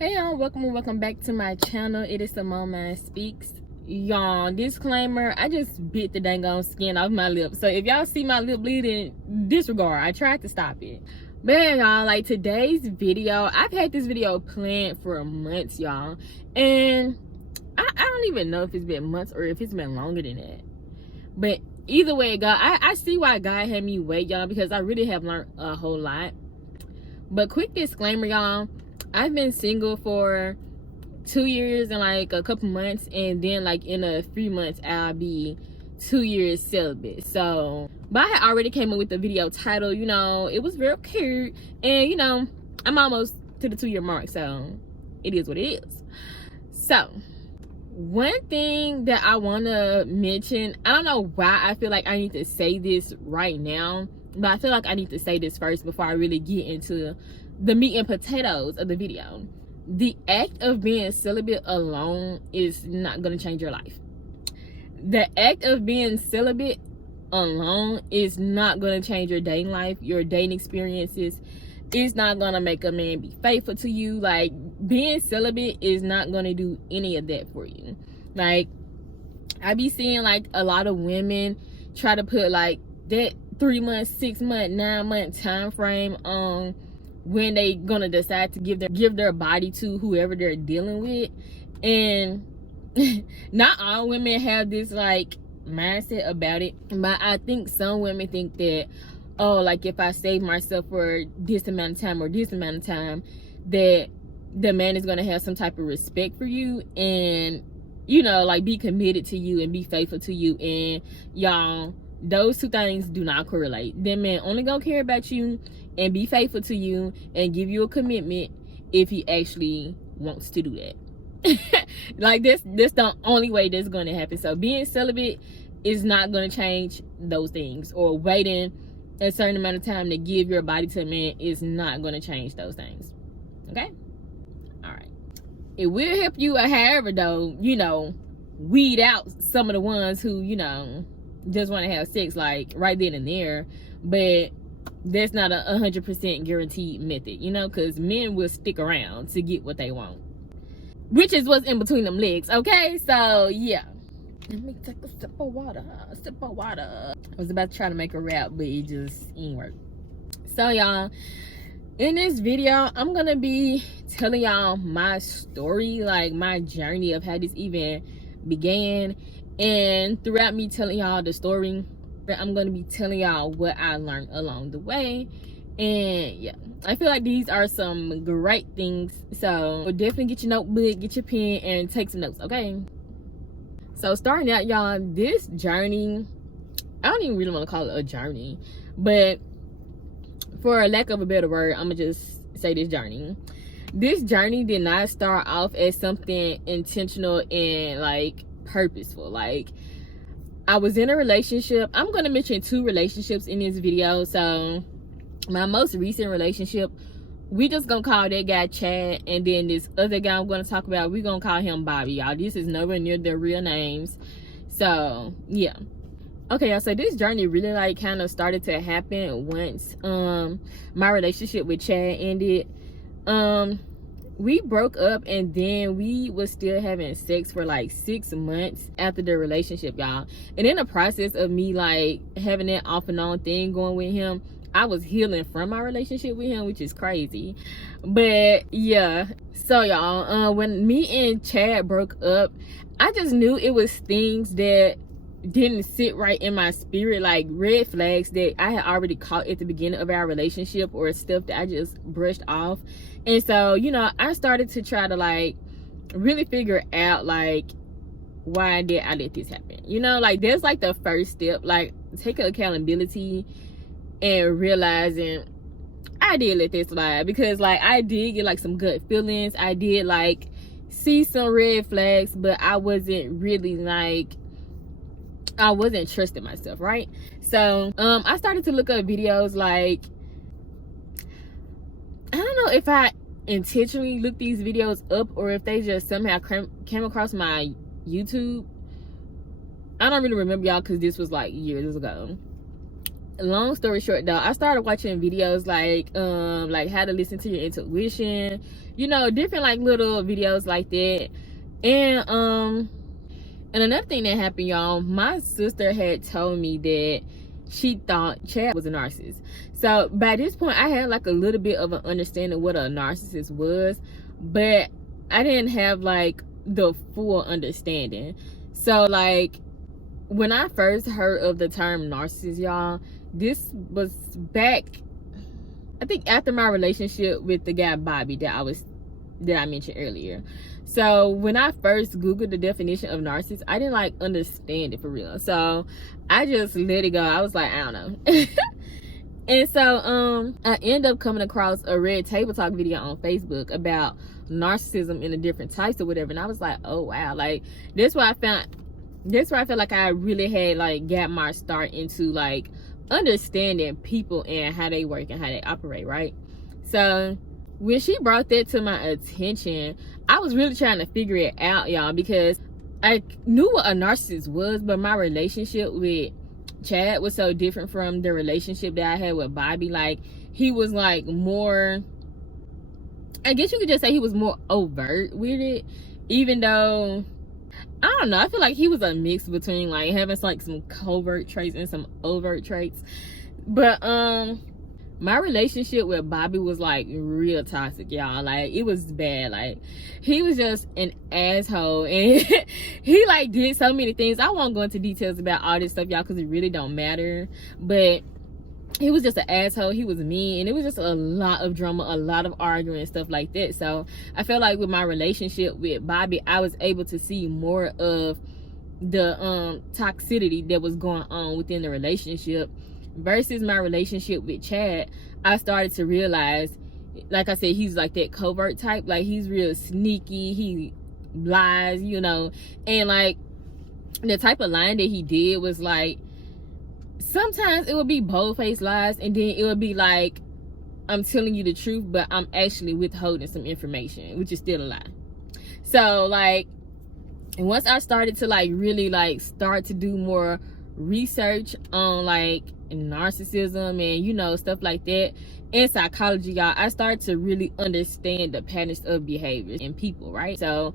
Hey y'all, welcome and welcome back to my channel. It is Simone Man Speaks. Y'all, disclaimer, I just bit the dang on skin off my lip. So if y'all see my lip bleeding, disregard. I tried to stop it. But yeah, y'all, like today's video, I've had this video planned for months, y'all. And I don't even know if it's been months or if it's been longer than that. But either way, God, I see why God had me wait, y'all, because I really have learned a whole lot. But quick disclaimer, y'all. I've been single for 2 years and like a couple months, and then like in a 3 months I'll be 2 years celibate. So, but I had already came up with the video title, you know, it was real cute, and you know, I'm almost to the 2-year mark, so it is what it is. So, one thing that I want to mention, I don't know why I feel like I need to say this right now, but I feel like I need to say this first before I really get into the meat and potatoes of the video. The act of being celibate alone is not going to change your life. The act of being celibate alone is not going to change your dating life, your dating experiences. It's not going to make a man be faithful to you. Like, being celibate is not going to do any of that for you. Like, I be seeing like a lot of women try to put like that 3 month, 6 month, 9 month time frame on when they gonna decide to give their body to whoever they're dealing with. And not all women have this like mindset about it, but I think some women think that, oh, like if I save myself for this amount of time or this amount of time, that the man is gonna have some type of respect for you and, you know, like be committed to you and be faithful to you. And y'all, those two things do not correlate. That man only gonna care about you and be faithful to you and give you a commitment if he actually wants to do that. Like, that's the only way that's going to happen. So being celibate is not going to change those things, or waiting a certain amount of time to give your body to a man is not going to change those things. Okay? All right. It will help you, however, though, you know, weed out some of the ones who, you know, just want to have sex like right then and there. But that's not a 100% guaranteed method, you know, because men will stick around to get what they want, which is what's in between them legs. Okay, so yeah, let me take a sip of water. I was about to try to make a rap, but it just ain't work. So y'all, in this video, I'm gonna be telling y'all my story, like my journey of how this even began. And throughout me telling y'all the story, I'm going to be telling y'all what I learned along the way. And yeah, I feel like these are some great things. So definitely get your notebook, get your pen, and take some notes, okay? So starting out, y'all, this journey, I don't even really want to call it a journey, but for lack of a better word, I'm going to just say this journey. This journey did not start off as something intentional and like purposeful. Like, I was in a relationship. I'm going to mention 2 relationships in this video. So my most recent relationship, we just going to call that guy Chad. And then this other guy I'm going to talk about, we're going to call him Bobby, y'all. This is nowhere near their real names. So yeah. Okay, y'all. So this journey really like kind of started to happen once my relationship with Chad ended. We broke up, and then we was still having sex for like 6 months after the relationship, y'all. And in the process of me like having that off and on thing going with him, I was healing from my relationship with him, which is crazy. But yeah, so y'all, when me and Chad broke up, I just knew it was things that didn't sit right in my spirit, like red flags that I had already caught at the beginning of our relationship, or stuff that I just brushed off. And so, you know, I started to try to like really figure out like, why did I let this happen? You know, like that's like the first step, like taking accountability and realizing I did let this slide, because like I did get like some gut feelings. I did like see some red flags, but I wasn't really like, I wasn't trusting myself, right? So I started to look up videos. Like, I don't know if I intentionally looked these videos up or if they just somehow came across my YouTube. I don't really remember, y'all, because this was like years ago. long story short though, I started watching videos like how to listen to your intuition, you know, different like little videos like that. And another thing that happened, y'all, my sister had told me that she thought Chad was a narcissist. So by this point I had like a little bit of an understanding of what a narcissist was, but I didn't have like the full understanding. So like when I first heard of the term narcissist, y'all, this was back, I think, after my relationship with the guy Bobby that I mentioned earlier. So when I first googled the definition of narcissist, I didn't like understand it for real. So I just let it go. I was like, I don't know. And so I ended up coming across a Red Table Talk video on Facebook about narcissism and the different types or whatever. And I was like, oh wow, like that's where I felt like I really had like got my start into like understanding people and how they work and how they operate, right? So when she brought that to my attention, I was really trying to figure it out, y'all, because I knew what a narcissist was, but my relationship with Chad was so different from the relationship that I had with Bobby. Like, he was like more, I guess you could just say he was more overt with it, even though, I don't know, I feel like he was a mix between like having like some covert traits and some overt traits. But my relationship with Bobby was like real toxic, y'all. Like, it was bad. Like, he was just an asshole, and he like did so many things. I won't go into details about all this stuff, y'all, because it really don't matter. But he was just an asshole. He was mean, and it was just a lot of drama, a lot of arguing and stuff like that. So I feel like with my relationship with Bobby, I was able to see more of the toxicity that was going on within the relationship. Versus my relationship with Chad, I started to realize, like I said, he's like that covert type. Like, he's real sneaky, he lies, you know. And like the type of lying that he did was like, sometimes it would be bold-faced lies, and then it would be like, I'm telling you the truth, but I'm actually withholding some information, which is still a lie. So like, and once I started to like really like start to do more research on like narcissism and, you know, stuff like that, and psychology, y'all, I started to really understand the patterns of behavior in people, right? So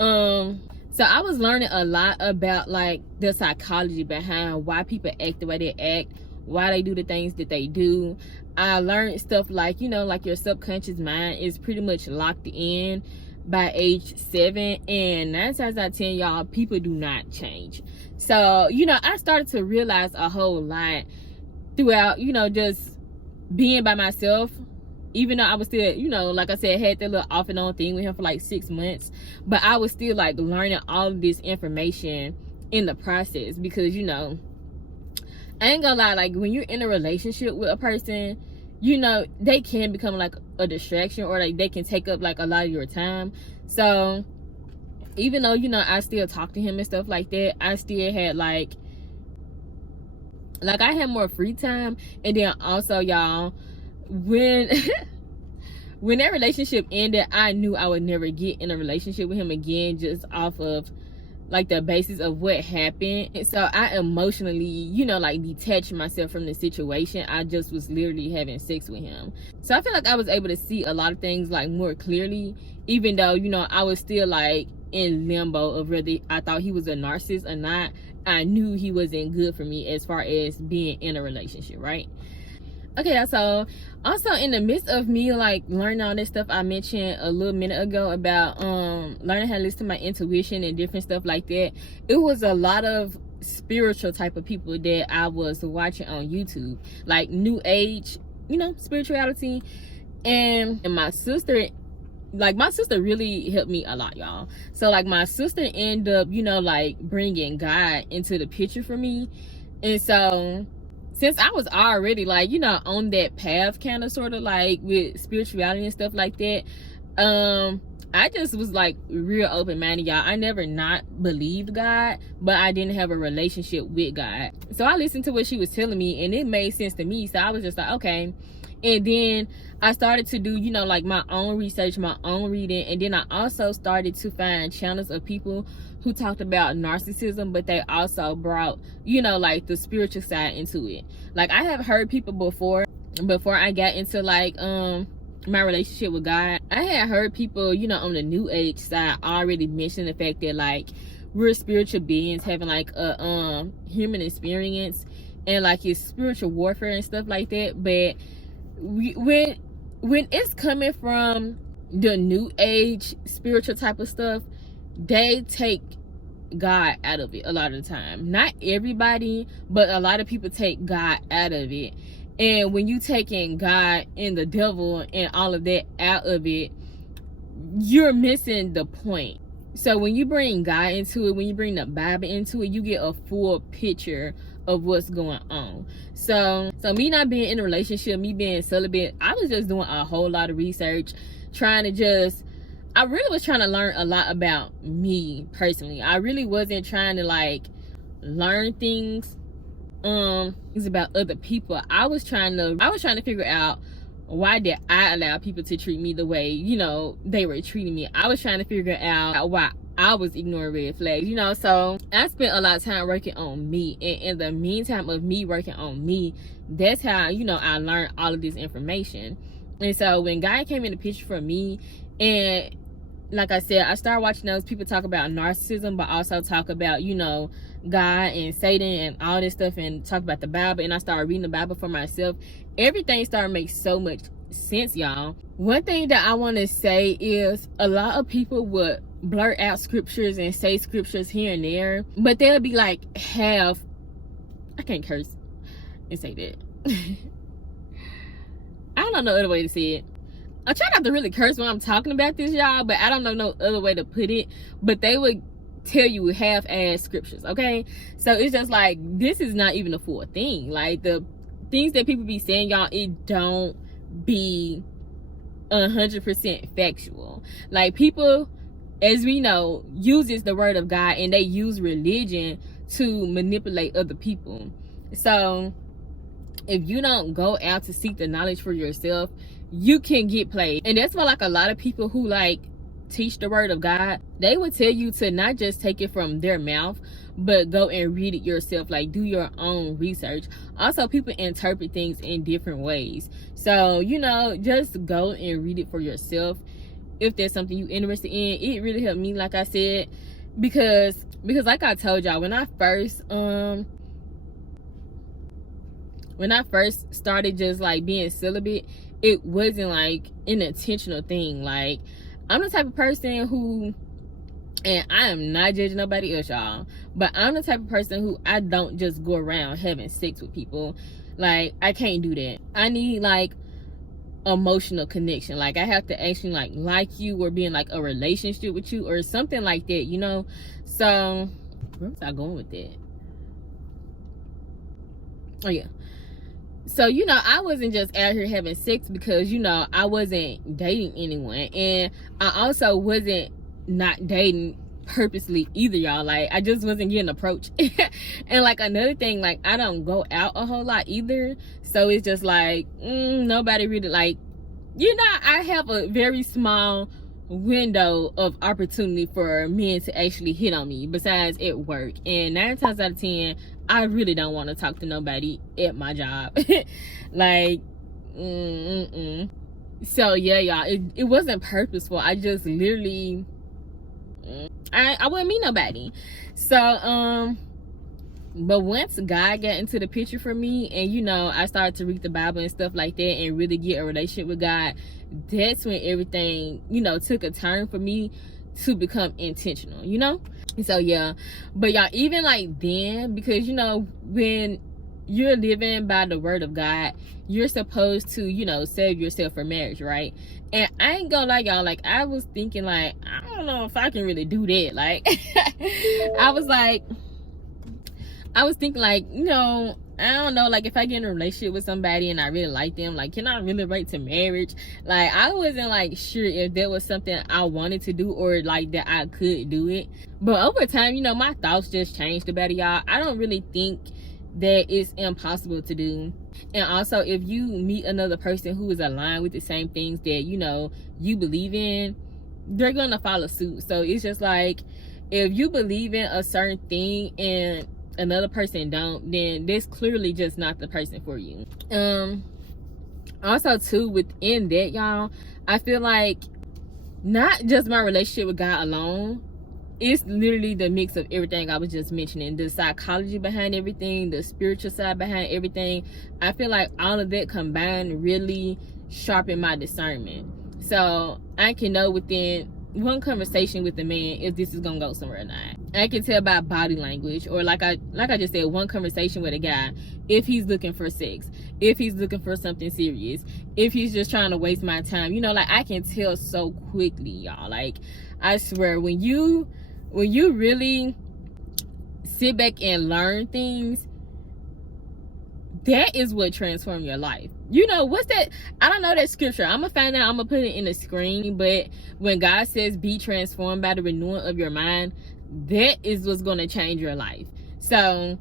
I was learning a lot about like the psychology behind why people act the way they act, why they do the things that they do. I learned stuff like, you know, like your subconscious mind is pretty much locked in by age 7, and 9 times out of 10, y'all, people do not change. So, you know, I started to realize a whole lot throughout, you know, just being by myself. Even though I was still, you know, like I said, had that little off and on thing with him for like 6 months, but I was still like learning all of this information in the process. Because, you know, I ain't gonna lie, like when you're in a relationship with a person, you know, they can become like a distraction, or like they can take up like a lot of your time. So even though, you know, I still talk to him and stuff like that, I still had like I had more free time. And then also, y'all, when when that relationship ended, I knew I would never get in a relationship with him again, just off of like the basis of what happened. And so I emotionally, you know, like detached myself from the situation. I just was literally having sex with him. So I feel like I was able to see a lot of things like more clearly, even though, you know, I was still like in limbo of whether I thought he was a narcissist or not. I knew he wasn't good for me as far as being in a relationship, right? Okay, so also in the midst of me like learning all this stuff I mentioned a little minute ago about learning how to listen to my intuition and different stuff like that, it was a lot of spiritual type of people that I was watching on YouTube, like new age, you know, spirituality. And my sister, like my sister really helped me a lot, y'all. So like my sister ended up, you know, like bringing God into the picture for me. And so since I was already like, you know, on that path, kind of sort of like with spirituality and stuff like that, I just was like real open-minded, y'all. I never not believed God, but I didn't have a relationship with God. So I listened to what she was telling me, and it made sense to me. So I was just like, okay, And then I started to do, you know, like my own research, my own reading. And then I also started to find channels of people who talked about narcissism, but they also brought, you know, like the spiritual side into it. Like I have heard people before I got into like my relationship with God, I had heard people, you know, on the new age side already mention the fact that like we're spiritual beings having like a human experience, and like it's spiritual warfare and stuff like that. But when it's coming from the new age spiritual type of stuff, they take God out of it a lot of the time. Not everybody, but a lot of people take God out of it. And when you taking God and the devil and all of that out of it, you're missing the point. So when you bring God into it, when you bring the Bible into it, you get a full picture of what's going on. So me not being in a relationship, me being celibate, I was just doing a whole lot of research, I really was trying to learn a lot about me personally. I really wasn't trying to like learn things about other people. I was trying to figure out, why did I allow people to treat me the way, you know, they were treating me. I was trying to figure out why I was ignoring red flags, you know. So I spent a lot of time working on me, and in the meantime of me working on me, that's how, you know, I learned all of this information. And so when God came in the picture for me, and like I said, I started watching those people talk about narcissism, but also talk about, you know, God and Satan and all this stuff, and talk about the Bible. And I started reading the Bible for myself. Everything started to make so much sense, y'all. One thing that I want to say is a lot of people would blurt out scriptures and say scriptures here and there, but they'll be like I can't curse and say that. I don't know no other way to say it. I try not to really curse when I'm talking about this, y'all, but I don't know no other way to put it. But they would tell you half-ass scriptures, okay? So it's just like, this is not even a full thing. Like the things that people be saying, y'all, it don't be 100% factual. Like people, as we know, uses the word of God, and they use religion to manipulate other people. So if you don't go out to seek the knowledge for yourself, you can get played. And that's why like a lot of people who like teach the word of God, they would tell you to not just take it from their mouth, but go and read it yourself. Like do your own research. Also, people interpret things in different ways, so you know, just go and read it for yourself if there's something you're interested in. It really helped me, like I said, because like I told y'all, when I first started just like being celibate, it wasn't like an intentional thing. Like I'm the type of person who, and I am not judging nobody else, y'all, but I'm the type of person who, I don't just go around having sex with people. Like I can't do that. I need like emotional connection. Like I have to actually like you, or be in like a relationship with you or something like that, you know. So where was I going with that? Oh yeah. So, you know, I wasn't just out here having sex because, you know, I wasn't dating anyone. And I also wasn't not dating purposely either, y'all. Like, I just wasn't getting approached. And, like, another thing, like, I don't go out a whole lot either. So, it's just like, nobody really, like, you know, I have a very small window of opportunity for men to actually hit on me besides at work. And 9 times out of 10, I really don't want to talk to nobody at my job. Like, so yeah, y'all, it wasn't purposeful. I just literally, I wouldn't meet nobody. So, but once God got into the picture for me, and you know, I started to read the Bible and stuff like that, and really get a relationship with God, that's when everything, you know, took a turn for me to become intentional, you know. So yeah, but y'all, even like then, because you know, when you're living by the word of God, you're supposed to, you know, save yourself for marriage, right? And I ain't gonna lie, y'all, like I was thinking like, I don't know if I can really do that. Like I was thinking like, you know, I don't know, like if I get in a relationship with somebody and I really like them, like can I really wait to marriage? Like I wasn't like sure if that was something I wanted to do, or like that I could do it. But over time, you know, my thoughts just changed about it, y'all. I don't really think that it's impossible to do. And also, if you meet another person who is aligned with the same things that, you know, you believe in, they're gonna follow suit. So it's just like, if you believe in a certain thing and another person don't, then that's clearly just not the person for you. Also too, within that, y'all, I feel like not just my relationship with God alone, it's literally the mix of everything I was just mentioning, the psychology behind everything, the spiritual side behind everything. I feel like all of that combined really sharpened my discernment, so I can know within one conversation with a man if this is gonna go somewhere or not. I can tell by body language, or like I just said, one conversation with a guy, if he's looking for sex, if he's looking for something serious, if he's just trying to waste my time. You know, like, I can tell so quickly, y'all. Like, I swear, when you really sit back and learn things, that is what transforms your life. You know, what's that? I don't know that scripture. I'm gonna find out. I'm gonna put it in the screen. But when God says be transformed by the renewing of your mind, that is what's gonna change your life. So,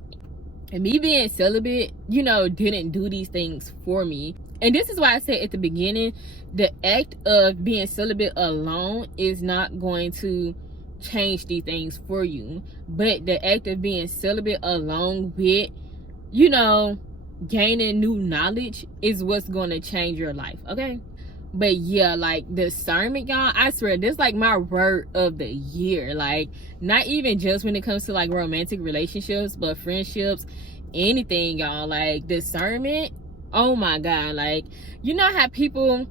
me being celibate, you know, didn't do these things for me. And this is why I said at the beginning, the act of being celibate alone is not going to change these things for you. But the act of being celibate along with, you know, gaining new knowledge is what's going to change your life. Okay? But yeah, like, discernment, y'all, I swear, this is like my word of the year. Like, not even just when it comes to like romantic relationships, but friendships, anything, y'all. Like, discernment, oh my God. Like, you know how people,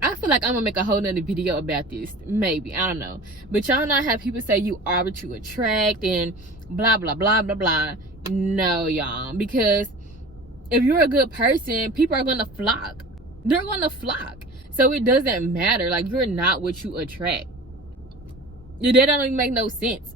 I feel like I'm gonna make a whole nother video about this, maybe, I don't know, but y'all know how people say you are what you attract and blah blah blah blah blah. No, y'all, because if you're a good person, people are gonna flock. They're gonna flock. So it doesn't matter. Like, you're not what you attract. That don't even make no sense.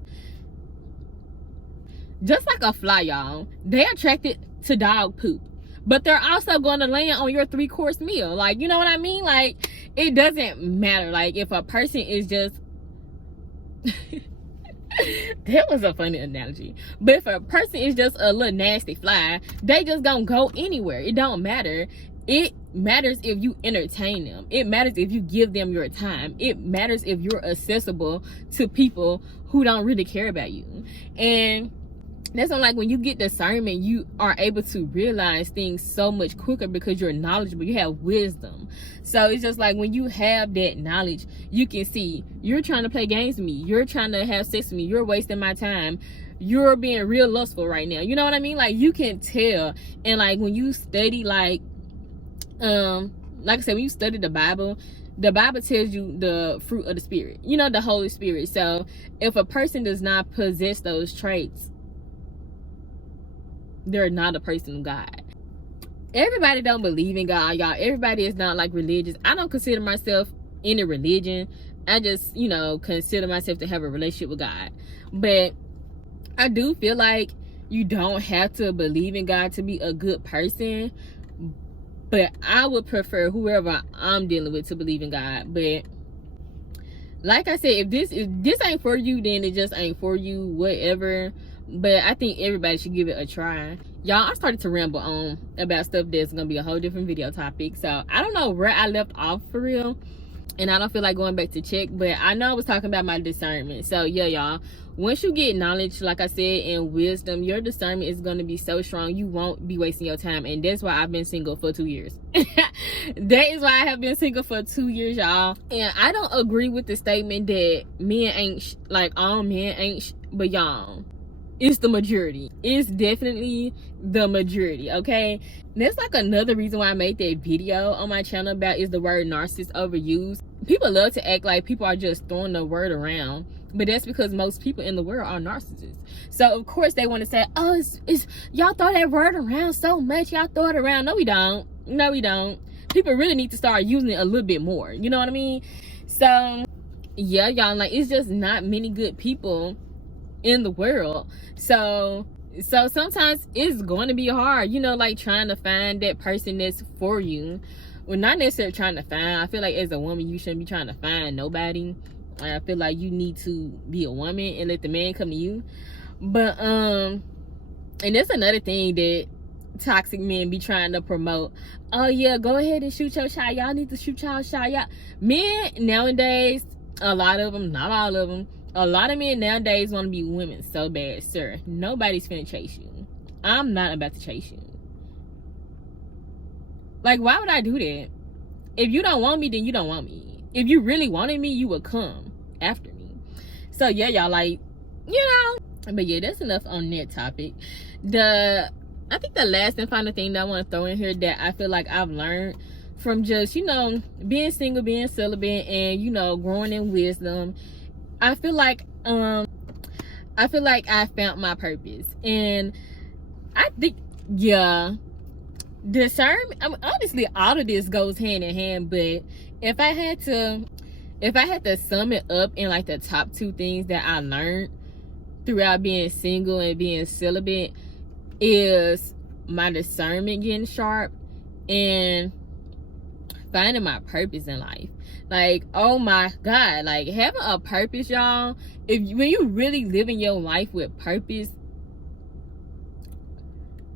Just like a fly, y'all, they're attracted to dog poop, but they're also going to land on your 3-course meal. Like, you know what I mean? Like, it doesn't matter. Like, if a person is just that was a funny analogy, but if a person is just a little nasty fly, they just gonna go anywhere. It don't matter. It matters if you entertain them. It matters if you give them your time. It matters if you're accessible to people who don't really care about you. And that's why, like, when you get discernment, you are able to realize things so much quicker because you're knowledgeable. You have wisdom. So it's just like, when you have that knowledge, you can see you're trying to play games with me. You're trying to have sex with me. You're wasting my time. You're being real lustful right now. You know what I mean? Like, you can tell. And like, when you study, like I said, when you study the Bible tells you the fruit of the Spirit, you know, the Holy Spirit. So if a person does not possess those traits, they're not a person of God. Everybody don't believe in God, y'all. Everybody is not like religious. I don't consider myself in a religion. I just, you know, consider myself to have a relationship with God. But I do feel like you don't have to believe in God to be a good person. But I would prefer whoever I'm dealing with to believe in God. But like I said, if this ain't for you, then it just ain't for you, whatever. But I think everybody should give it a try. Y'all, I started to ramble on about stuff that's gonna be a whole different video topic. So I don't know where I left off for real, and I don't feel like going back to check, but I know I was talking about my discernment. So yeah, y'all, once you get knowledge, like I said, and wisdom, your discernment is going to be so strong, you won't be wasting your time. And that's why I've been single for 2 years. That is why I have been single for 2 years, y'all. And I don't agree with the statement that men ain't like, all men ain't but y'all, it's the majority. It's definitely the majority, okay? And that's like another reason why I made that video on my channel about, is the word narcissist overused. People love to act like people are just throwing the word around, but that's because most people in the world are narcissists. So of course they want to say, oh, it's y'all throw that word around so much, y'all throw it around. No, we don't. No, we don't. People really need to start using it a little bit more, you know what I mean? So yeah, y'all, like, it's just not many good people in the world. So sometimes it's going to be hard, you know, like, trying to find that person that's for you. Well, not necessarily trying to find. I feel like as a woman, you shouldn't be trying to find nobody. I feel like you need to be a woman and let the man come to you. But and that's another thing that toxic men be trying to promote. Oh yeah, go ahead and shoot your shot. Y'all need to shoot y'all shot. Y'all men nowadays, a lot of them, not all of them, a lot of men nowadays want to be women so bad. Sir, nobody's finna chase you. I'm not about to chase you. Like, why would I do that? If you don't want me, then you don't want me. If you really wanted me, you would come after me. So yeah, y'all, like, you know. But yeah, that's enough on that topic. I think the last and final thing that I want to throw in here that I feel like I've learned from just, you know, being single, being celibate, and, you know, growing in wisdom, I feel like I found my purpose. And I think, yeah, discernment, I mean, honestly, all of this goes hand in hand, but if I had to sum it up in like the top two things that I learned throughout being single and being celibate, is my discernment getting sharp and finding my purpose in life. Like, oh my God, like having a purpose, y'all, when you really living your life with purpose,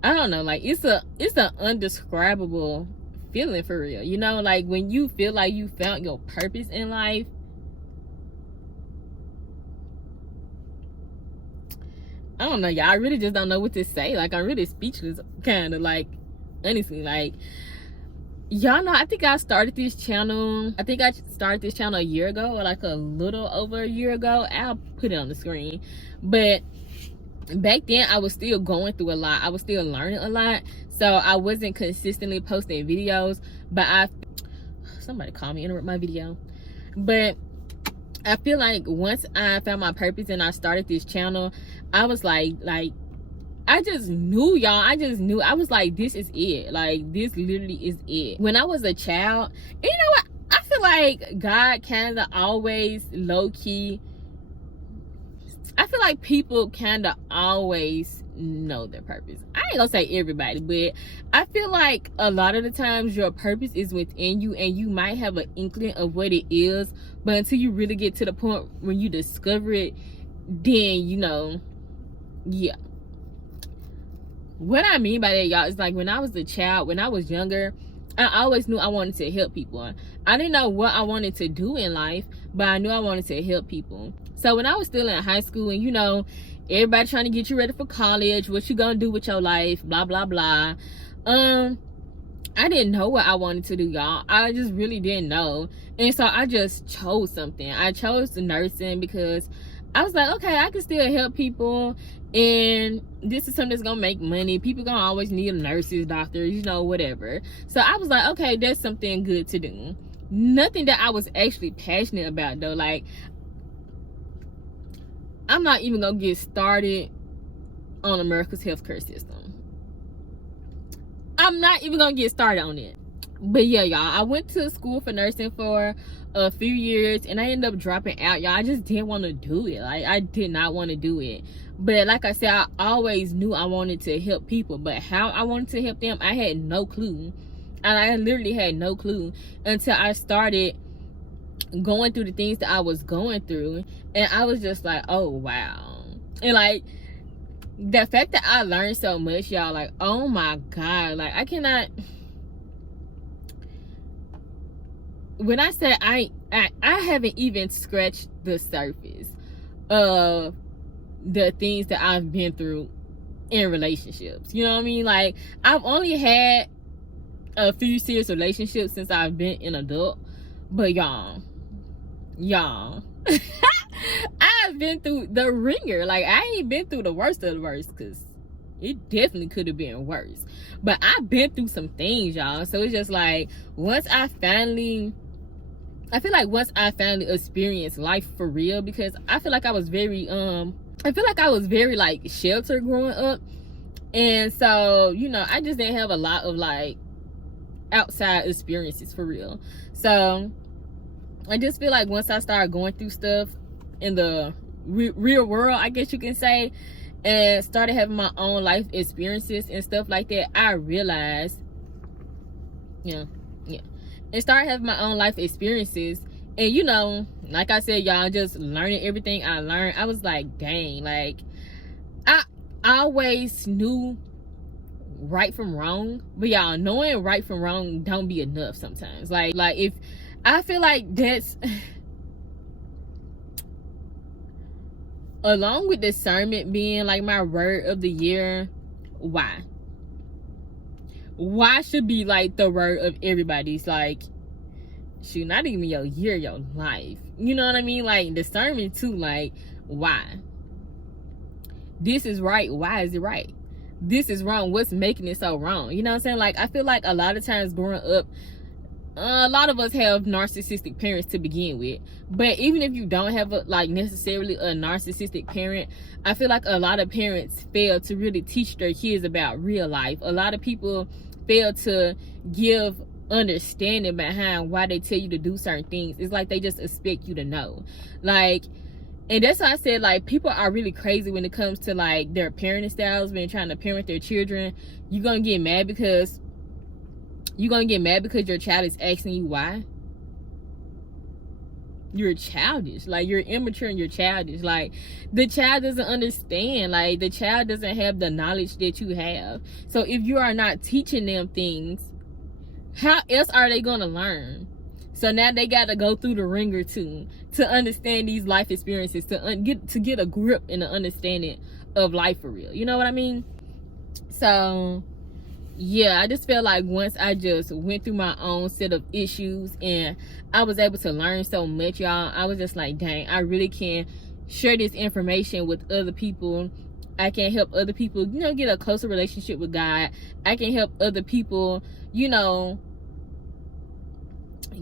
I don't know, like it's an undescribable feeling for real, you know. Like when you feel like you found your purpose in life, I don't know, y'all, I really just don't know what to say. Like, I'm really speechless, kind of, like, honestly. Like, y'all know, I think I started this channel a year ago, or like a little over a year ago. I'll put it on the screen. But back then I was still going through a lot. I was still learning a lot, so I wasn't consistently posting videos. But somebody called me, interrupt my video. But I feel like once I found my purpose and I started this channel, I was like I just knew, y'all. I just knew. I was like, this is it. Like, this literally is it. When I was a child, and you know what? I feel like God kind of always low-key, I feel like people kind of always know their purpose. I ain't gonna say everybody, but I feel like a lot of the times your purpose is within you, and you might have an inkling of what it is, but until you really get to the point when you discover it, then, you know, yeah. What I mean by that, y'all, is like when I was a child, when I was younger, I always knew I wanted to help people. I didn't know what I wanted to do in life, but I knew I wanted to help people. So when I was still in high school, and, you know, everybody trying to get you ready for college, what you gonna do with your life, blah, blah, blah. I didn't know what I wanted to do, y'all. I just really didn't know. And so I just chose something. I chose the nursing because I was like, okay, I can still help people, and this is something that's gonna make money. People gonna always need nurses, doctors, you know, whatever. So I was like, okay, that's something good to do. Nothing that I was actually passionate about, though. Like, I'm not even gonna get started on America's healthcare system. I'm not even gonna get started on it. But yeah, y'all, I went to school for nursing for a few years, and I ended up dropping out, y'all. I just didn't want to do it. Like, I did not want to do it. But like I said, I always knew I wanted to help people, but how I wanted to help them, I had no clue. And I literally had no clue until I started going through the things that I was going through, and I was just like, oh wow. And like, the fact that I learned so much, y'all, like, oh my God, like, I cannot. When I said I haven't even scratched the surface of the things that I've been through in relationships. You know what I mean? Like, I've only had a few serious relationships since I've been an adult, but y'all, I've been through the ringer. Like, I ain't been through the worst of the worst, because it definitely could have been worse. But I've been through some things, y'all. So it's just like, once I feel like once I finally experienced life for real, because I feel like I was very like sheltered growing up. And so, you know, I just didn't have a lot of like outside experiences for real. So I just feel like once I started going through stuff in the real world, I guess you can say, and started having my own life experiences and stuff like that, I realized, and started having my own life experiences, and, you know, like I said, y'all, just learning everything I learned, I was like, dang, like, I always knew right from wrong, but y'all, knowing right from wrong don't be enough sometimes. Like if I feel like that's along with discernment being like my word of the year. Why should be like the word of everybody's, like, shoot, not even your year, your life. You know what I mean? Like, discernment too. Like, why? This is right. Why is it right? This is wrong. What's making it so wrong? You know what I'm saying? Like, I feel like a lot of times growing up, a lot of us have narcissistic parents to begin with. But even if you don't have necessarily a narcissistic parent, I feel like a lot of parents fail to really teach their kids about real life. A lot of people fail to give understanding behind why they tell you to do certain things. It's like they just expect you to know. Like, and that's why I said, like, people are really crazy when it comes to like their parenting styles when trying to parent their children. You're gonna get mad because your child is asking you why. You're childish. Like, you're immature and you're childish. Like, the child doesn't understand. Like, the child doesn't have the knowledge that you have. So if you are not teaching them things, how else are they gonna learn? So now they got to go through the ringer too to understand these life experiences, to get a grip and an understanding of life for real. You know what I mean? So yeah, I just feel like once I just went through my own set of issues and I was able to learn so much, y'all, I was just like, dang, I really can share this information with other people. I can help other people, you know, get a closer relationship with God. I can help other people, you know,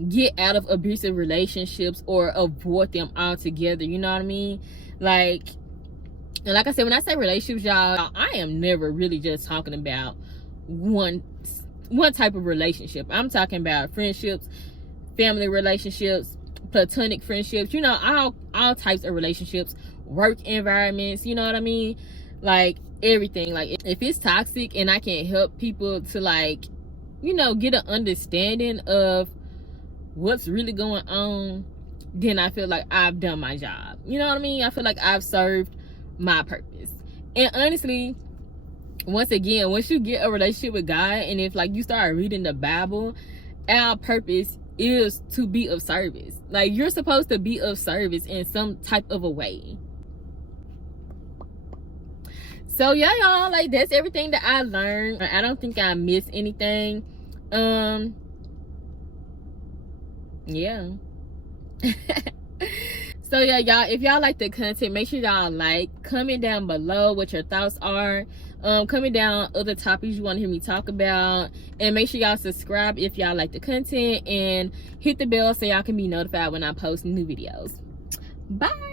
get out of abusive relationships or avoid them altogether. You know what I mean? Like, and like I said, when I say relationships, y'all, I am never really just talking about one type of relationship. I'm talking about friendships, family relationships, platonic friendships, you know, all types of relationships, work environments, you know what I mean? Like, everything. Like, if it's toxic and I can help people to, like, you know, get an understanding of what's really going on, then I feel like I've done my job. You know what I mean? I feel like I've served my purpose. And honestly, once again, once you get a relationship with God, and if like you start reading the Bible, our purpose is to be of service. Like, you're supposed to be of service in some type of a way. So yeah, y'all, like, that's everything that I learned. I don't think I missed anything. Yeah. So yeah, y'all, if y'all like the content, make sure y'all comment down below what your thoughts are. Comment down other topics you want to hear me talk about, and make sure y'all subscribe if y'all like the content, and hit the bell so y'all can be notified when I post new videos. Bye.